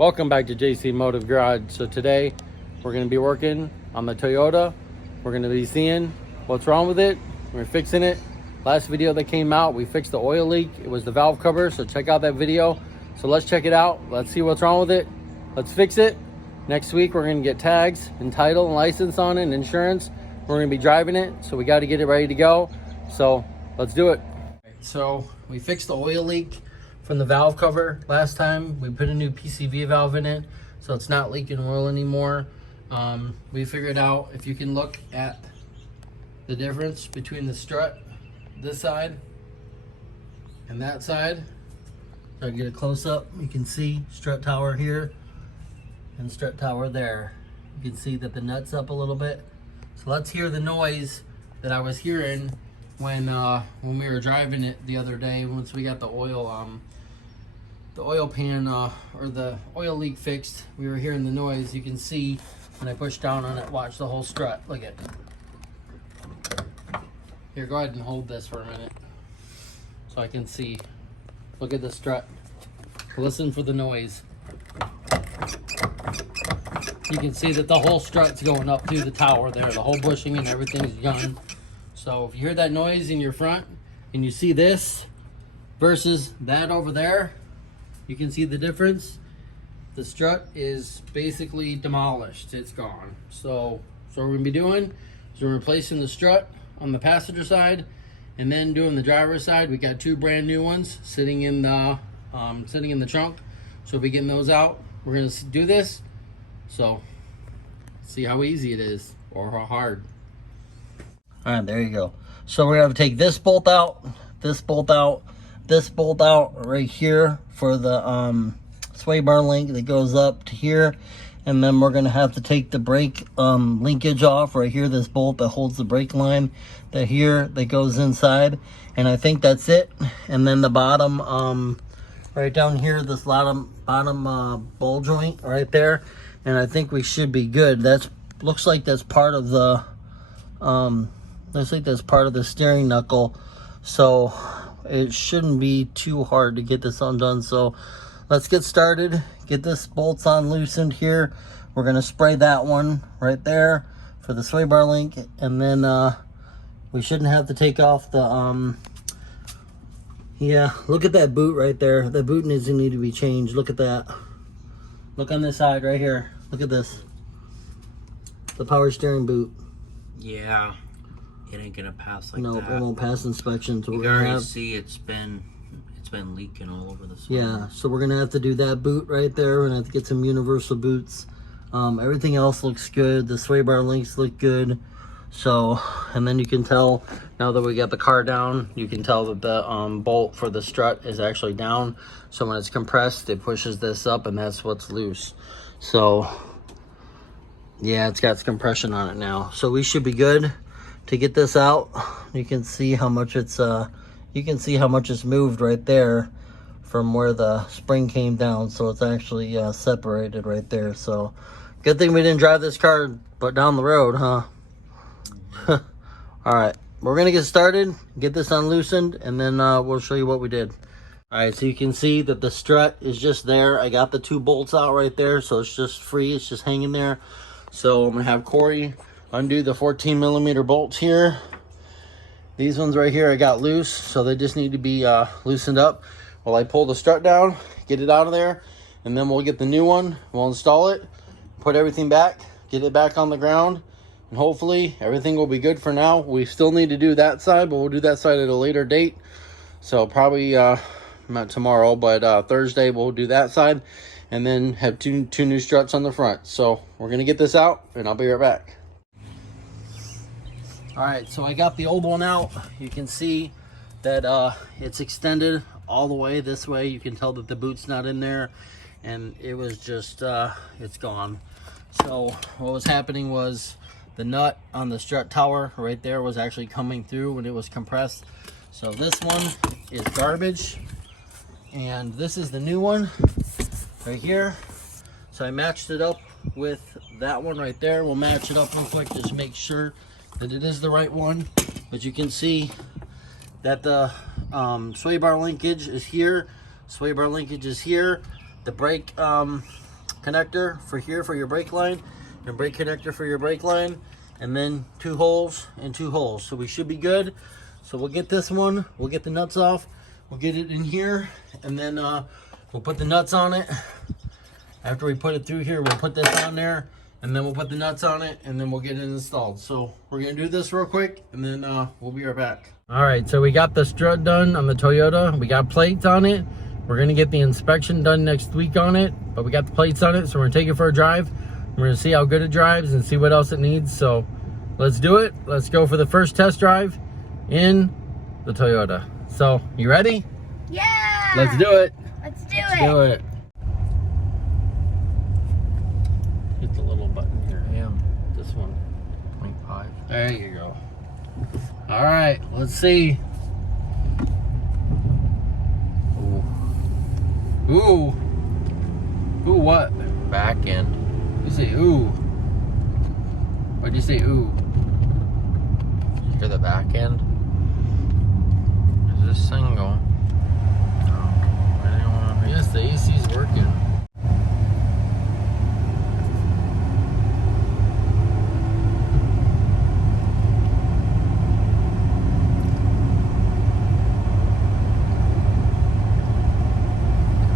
Welcome back to JC Motive Garage. So today we're going to be working on the Toyota. We're going to be seeing what's wrong with it. We're fixing it. Last video that came out, we fixed the oil leak. It was the valve cover, so check out that video. So let's check it out. Let's see what's wrong with it. Let's fix it. Next week we're going to get tags and title and license on it and insurance. We're going to be driving it, so we got to get it ready to go. So let's do it. So we fixed the oil leak from the valve cover last time. We put a new PCV valve in it, so it's not leaking oil anymore. We figured out, if you can look at the difference between the strut this side and that side. So I get a close up, you can see strut tower here and strut tower there. You can see that the nut's up a little bit. So let's hear the noise that I was hearing when we were driving it the other day. Once we got the oil pan or the oil leak fixed, we were hearing the noise. You can see when I push down on it, watch the whole strut. Look at it. Here, go ahead and hold this for a minute so I can see. Look at the strut. Listen for the noise. You can see that the whole strut's going up through the tower there. The whole bushing and everything's done. So if you hear that noise in your front and you see this versus that over there, you can see the difference. The strut is basically demolished. It's gone. So what we're gonna be doing is we're replacing the strut on the passenger side, and then doing the driver's side. We got two brand new ones sitting in the trunk. So we'll be getting those out. We're gonna do this. So see how easy it is or how hard. All right, there you go. So we're gonna have to take this bolt out, this bolt out, this bolt out right here for the sway bar link that goes up to here. And then we're gonna have to take the brake linkage off right here, this bolt that holds the brake line that goes inside. And I think that's it. And then the bottom, right down here, this bottom ball joint right there. And I think we should be good. Looks like that's part of the steering knuckle. So it shouldn't be too hard to get this undone. So let's get started. Get this bolts on loosened here. We're gonna spray that one right there for the sway bar link, and then we shouldn't have to take off the yeah, look at that boot right there. The boot needs to be changed. Look at that. Look on this side right here. Look at this. The power steering boot. Yeah, it ain't gonna pass like that. No, it won't pass inspection. So you we're can gonna already have, see it's been leaking all over the side. yeah, so we're gonna have to do that boot right there. We're gonna have to get some universal boots. Everything else looks good. The sway bar links look good. So, and then you can tell, now that we got the car down, you can tell that the bolt for the strut is actually down. So when it's compressed, it pushes this up, and that's what's loose. So yeah, it's got compression on it now. So we should be good to get this out. You can see how much it's moved right there from where the spring came down. So it's actually separated right there. So good thing we didn't drive this car but down the road, huh? All right, we're gonna get started, get this unloosened, and then we'll show you what we did. All right, so you can see that the strut is just there. I got the two bolts out right there, so it's just free, it's just hanging there. So I'm gonna have Corey undo the 14mm bolts here. These ones right here I got loose, so they just need to be loosened up while I pull the strut down, get it out of there, and then we'll get the new one, we'll install it, put everything back, get it back on the ground, and hopefully everything will be good for now. We still need to do that side, but we'll do that side at a later date. So probably not tomorrow, but Thursday we'll do that side, and then have two new struts on the front. So we're gonna get this out, and I'll be right back. All right, so I got the old one out. You can see that it's extended all the way this way. You can tell that the boot's not in there, and it was just it's gone. So what was happening was the nut on the strut tower right there was actually coming through when it was compressed. So this one is garbage, and this is the new one right here. So I matched it up with that one right there. We'll match it up real quick, just make sure that it is the right one. But you can see that the sway bar linkage is here, sway bar linkage is here. The brake connector for here for your brake line, and brake connector for your brake line, and then 2 holes and 2 holes. So we should be good. So we'll get this one, we'll get the nuts off, we'll get it in here, and then we'll put the nuts on it. After we put it through here, we'll put this on there, and then we'll put the nuts on it, and then we'll get it installed. So we're gonna do this real quick, and then we'll be right back. All right, so we got the strut done on the Toyota. We got plates on it. We're gonna get the inspection done next week on it, but we got the plates on it, so we're gonna take it for a drive. We're gonna see how good it drives and see what else it needs. So let's do it. Let's go for the first test drive in the Toyota. So you ready? Yeah. Let's do it. Let's do Let's it. do it. Hit the little button here. Yeah. This one. 0.5. There you go. All right, let's see. Ooh. Ooh. Ooh, what? Back end. You say ooh. Why'd you say ooh? You hear the back end? Is this thing going? No. I didn't want to. Yes, the AC's working.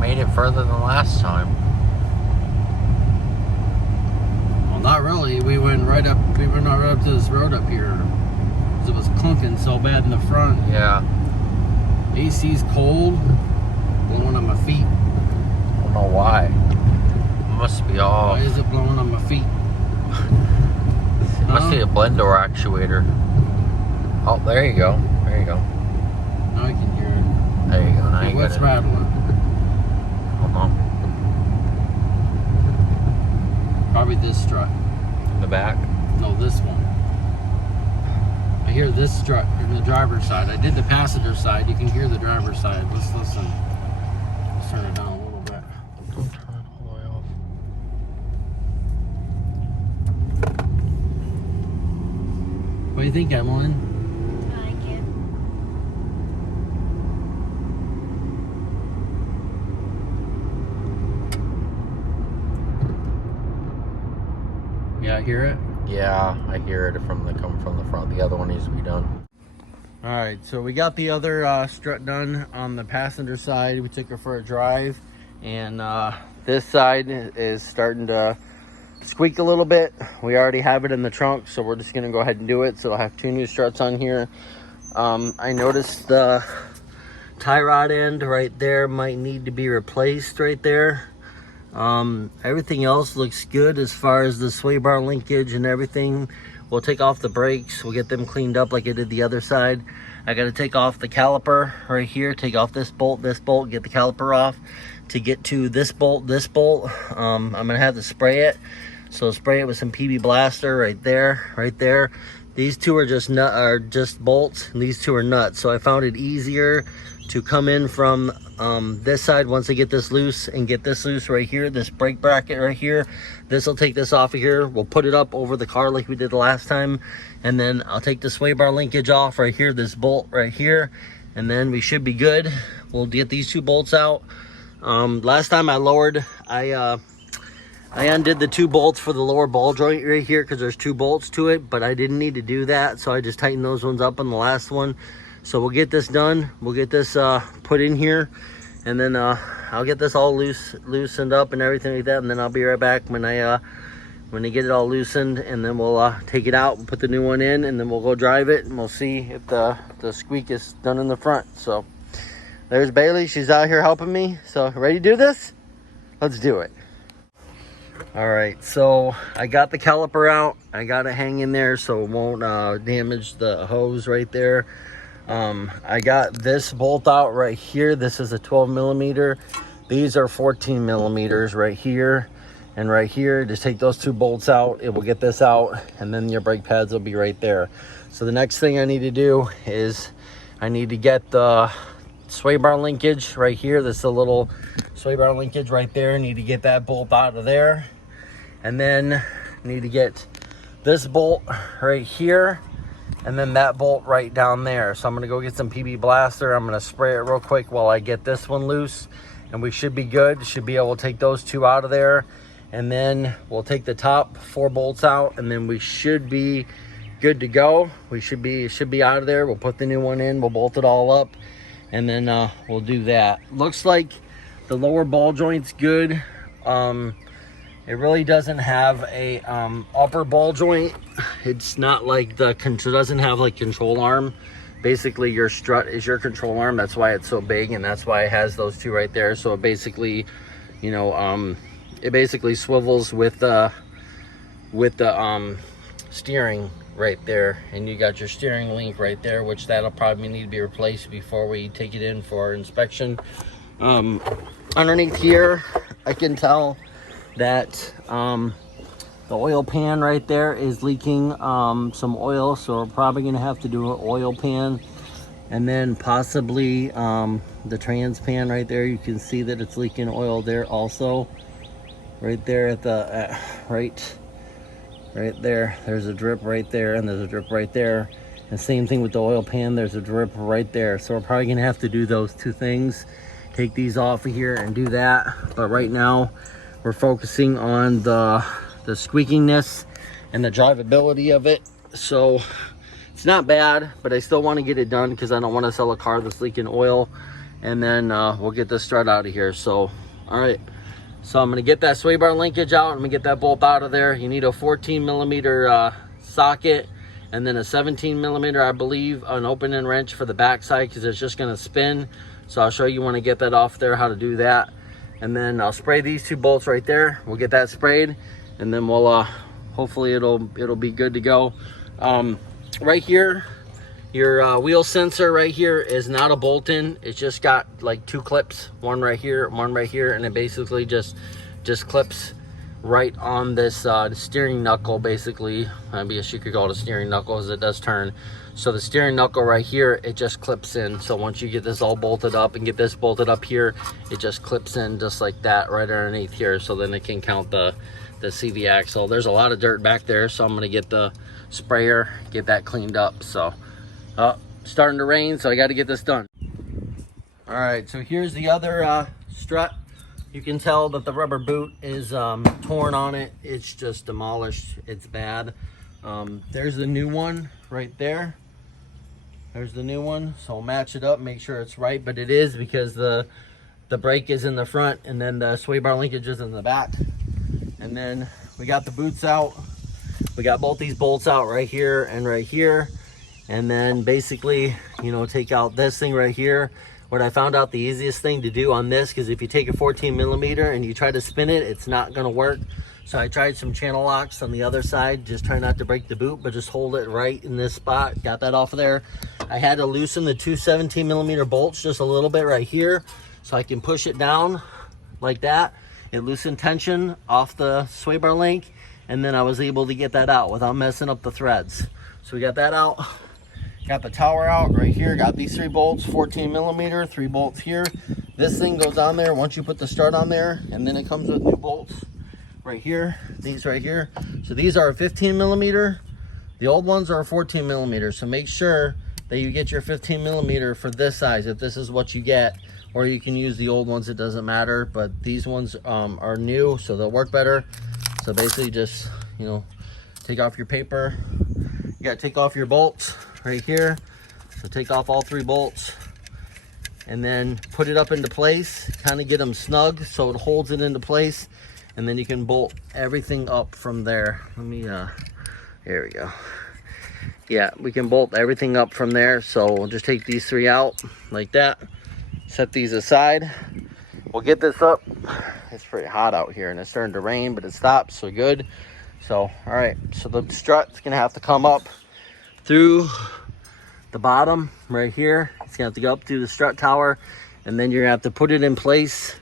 Made it further than last time. Well, not really. We went right up. We went right up to this road up here. 'Cause it was clunking so bad in the front. Yeah. AC's cold. Blowing on my feet. I don't know why. It must be off. Why is it blowing on my feet? It must be a blend door actuator. Oh, there you go. There you go. Now I can hear it. There you go. Now Hey, you what's got it. rattling? Hold on. Probably this strut. In the back. No, this one. I hear this strut in the driver's side. I did the passenger side. You can hear the driver's side. Let's listen. Let's turn it down a little bit. Don't turn it all the way off. What do you think, Emmeline? I like it. Yeah, I hear it. Yeah, I hear it coming from the front. The other one needs to be done. All right, so we got the other strut done on the passenger side. We took her for a drive, and this side is starting to squeak a little bit. We already have it in the trunk, so we're just gonna go ahead and do it. So I'll have 2 new struts on here. I noticed the tie rod end right there might need to be replaced right there. Everything else looks good as far as the sway bar linkage and everything. We'll take off the brakes. We'll get them cleaned up like I did the other side. I got to take off the caliper right here, take off this bolt, get the caliper off to get to this bolt, I'm gonna have to spray it. So spray it with some PB Blaster right there. These two are just bolts, and these two are nuts. So I found it easier to come in from this side once I get this loose, and get this loose right here, this brake bracket right here. This will take this off of here. We'll put it up over the car like we did the last time, and then I'll take the sway bar linkage off right here, this bolt right here, and then we should be good. We'll get these 2 bolts out. Last time I undid the 2 bolts for the lower ball joint right here because there's 2 bolts to it, but I didn't need to do that, so I just tightened those ones up on the last one. So we'll get this done. We'll get this put in here, and then I'll get this all loosened up and everything like that, and then I'll be right back when they get it all loosened, and then we'll take it out and put the new one in, and then we'll go drive it, and we'll see if the squeak is done in the front. So there's Bailey. She's out here helping me. So ready to do this? Let's do it. All right, so I got the caliper out. I got it hanging there so it won't damage the hose right there. I got this bolt out right here. This is a 12 millimeter. These are 14 millimeters right here and right here. Just take those 2 bolts out. It will get this out, and then your brake pads will be right there. So the next thing I need to do is I need to get the sway bar linkage right here. This is a little sway bar linkage right there. I need to get that bolt out of there, and then need to get this bolt right here, and then that bolt right down there. So I'm gonna go get some PB Blaster. I'm gonna spray it real quick while I get this one loose, and we should be good. Should be able to take those 2 out of there, and then we'll take the top 4 bolts out, and then we should be good to go. We should be out of there. We'll put the new one in, we'll bolt it all up, and then we'll do that. Looks like the lower ball joint's good. It really doesn't have a upper ball joint. It's not like it doesn't have like control arm. Basically your strut is your control arm. That's why it's so big, and that's why it has those 2 right there. So it basically, you know, it basically swivels with the steering right there, and you got your steering link right there, which that'll probably need to be replaced before we take it in for inspection. Underneath here, I can tell that the oil pan right there is leaking some oil, so we're probably gonna have to do an oil pan, and then possibly the trans pan right there. You can see that it's leaking oil there also, right there at the right there. There's a drip right there, and there's a drip right there, and same thing with the oil pan. There's a drip right there. So we're probably gonna have to do those 2 things, take these off of here and do that. But right now we're focusing on the squeakiness and the drivability of it. So it's not bad, but I still want to get it done because I don't want to sell a car that's leaking oil. And then we'll get this strut out of here. So all right, so I'm going to get that sway bar linkage out. I'm going to get that bolt out of there. You need a 14 millimeter socket, and then a 17 millimeter, I believe, an open end wrench for the back side, because it's just going to spin. So I'll show you when I get that off there how to do that. And then I'll spray these 2 bolts right there. We'll get that sprayed, and then we'll hopefully it'll be good to go. Right here, your wheel sensor right here is not a bolt-in. It's just got like 2 clips, one right here, and it basically just clips right on this steering knuckle. Basically, I guess you could call it a steering knuckle, as it does turn. So the steering knuckle right here, it just clips in. So once you get this all bolted up and get this bolted up here, it just clips in just like that right underneath here. So then it can count the CV axle. There's a lot of dirt back there, so I'm gonna get the sprayer, get that cleaned up. So starting to rain, so I got to get this done. All right, so here's the other strut. You can tell that the rubber boot is torn on it. It's just demolished. It's bad. There's the new one right there. There's the new one. So I'll match it up, make sure it's right, but it is, because the brake is in the front, and then the sway bar linkage is in the back. And then we got the boots out. We got both these bolts out right here and right here. And then basically, you know, take out this thing right here. What I found out the easiest thing to do on this, because if you take a 14 millimeter and you try to spin it, it's not gonna work. So I tried some channel locks on the other side. Just try not to break the boot, but just hold it right in this spot. Got that off of there. I had to loosen the 2 17 millimeter bolts just a little bit right here, so I can push it down like that. It loosened tension off the sway bar link, and then I was able to get that out without messing up the threads. So we got that out. Got the tower out right here. Got these 3 bolts, 14 millimeter, 3 bolts here. This thing goes on there once you put the strut on there, and then it comes with new bolts right here, these right here. So these are a 15 millimeter. The old ones are a 14 millimeter. So make sure that you get your 15 millimeter for this size, if this is what you get, or you can use the old ones, it doesn't matter. But these ones are new, so they'll work better. So basically just, you know, take off your paper. You gotta take off your bolts right here. So take off all 3 bolts, and then put it up into place, kind of get them snug so it holds it into place, and then you can bolt everything up from there. Let me there we go. Yeah, we can bolt everything up from there. So we'll just take these 3 out like that, set these aside. We'll get this up. It's pretty hot out here, and it's starting to rain, but it stopped, so good. So all right, so the strut's gonna have to come up through the bottom right here. It's gonna have to go up through the strut tower, and then you're gonna have to put it in place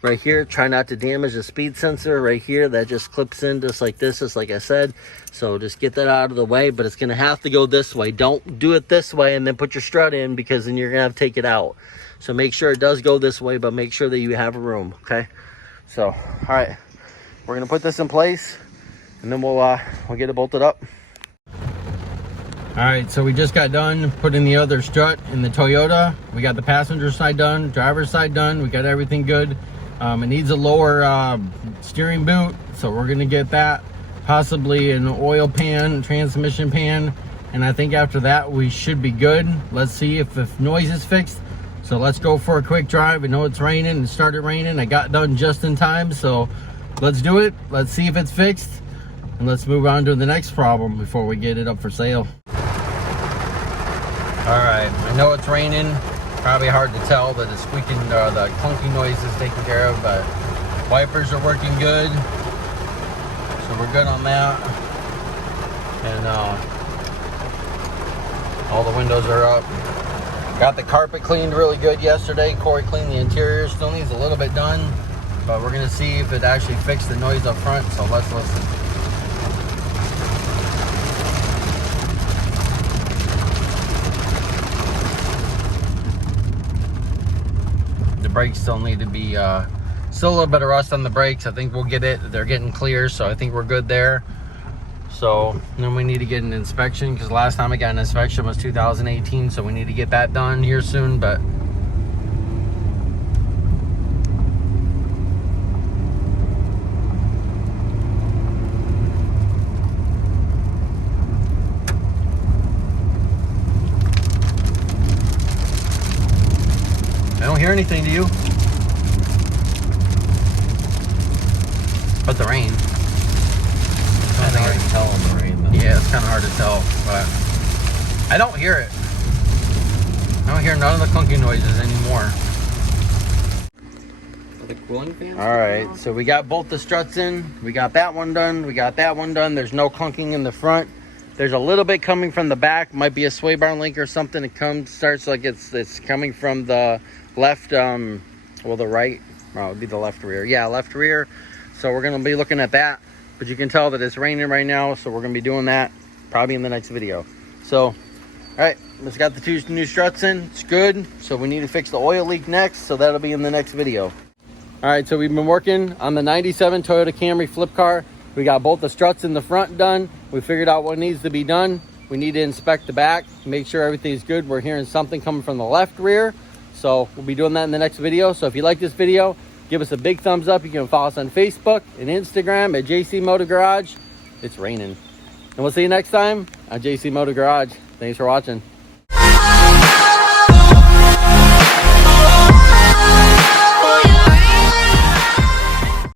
right here. Try not to damage the speed sensor right here. That just clips in just like this, just like I said. So just get that out of the way, but it's gonna have to go this way. Don't do it this way and then put your strut in, because then you're gonna have to take it out. So make sure it does go this way, but make sure that you have room, okay? So, all right, we're gonna put this in place, and then we'll get it bolted up. All right, so we just got done putting the other strut in the Toyota. We got the passenger side done, driver's side done. We got everything good. It needs a lower steering boot, so we're gonna get that. Possibly an oil pan, transmission pan, and I think after that we should be good. Let's see if the noise is fixed. So let's go for a quick drive. I know it's raining. It started raining. I got done just in time, so let's do it. Let's see if it's fixed, and let's move on to the next problem before we get it up for sale. All right, I know it's raining. Probably hard to tell that the squeaking or the clunky noise is taken care of, but wipers are working good, so we're good on that. And all the windows are up. Got the carpet cleaned really good yesterday. Corey cleaned the interior. Still needs a little bit done, but we're gonna see if it actually fixed the noise up front. So let's listen. The brakes still need to be still a little bit of rust on the brakes. I think we'll get it. They're getting clear, so I think we're good there. So then we need to get an inspection, because last time I got an inspection was 2018, so we need to get that done here soon. But I don't hear anything, do you? But the rain. I think I can tell in the rain, though. Yeah, it's kind of hard to tell, but I don't hear it. I don't hear none of the clunky noises anymore. Are the cooling fans? All right, so we got both the struts in. We got that one done. We got that one done. There's no clunking in the front. There's a little bit coming from the back. Might be a sway bar link or something. It starts like it's coming from the left, well, the right. Oh, it'd be the left rear. Yeah, left rear. So we're gonna be looking at that. But you can tell that it's raining right now, so we're gonna be doing that probably in the next video. So, all right, let's got the two new struts in. It's good. So we need to fix the oil leak next, so that'll be in the next video. All right, so we've been working on the 97 Toyota Camry flip car. We got both the struts in the front done. We figured out what needs to be done. We need to inspect the back, make sure everything's good. We're hearing something coming from the left rear. So we'll be doing that in the next video. So if you like this video, give us a big thumbs up. You can follow us on Facebook and Instagram at JC Motor Garage. It's raining. And we'll see you next time on JC Motor Garage. Thanks for watching.